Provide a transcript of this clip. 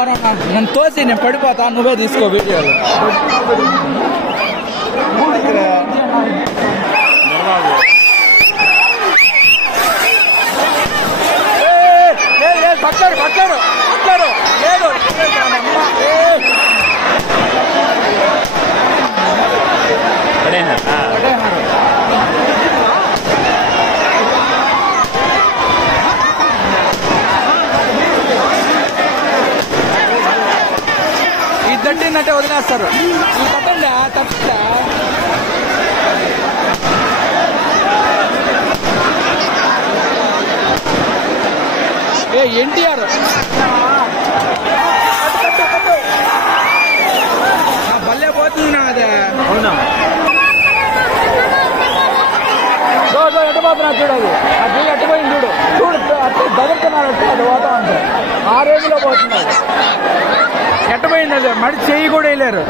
ఎవరన్నా నన్ను తోసి నేను పడిపోతా, నువ్వే తీసుకో వీడియోలు. పట్టారు పట్టారు పట్టారు లేదు ఇది తట్టిందంటే వదిలేస్తారు. ఇది తట్టండి తప్పితే ఎన్టీఆర్ భలే పోతుంది అదే. అవునా ఎట్టపోతున్నా చూడదు, అది ఎట్టపోయింది చూడు చూడు అట్లా బదులుతున్నాడు, అది పోతా ఉంటాయి ఆ రేంజ్లో పోతున్నాడు. ఎట్టపోయింది అది, మడి చెయ్యి కూడా వేయలేరు.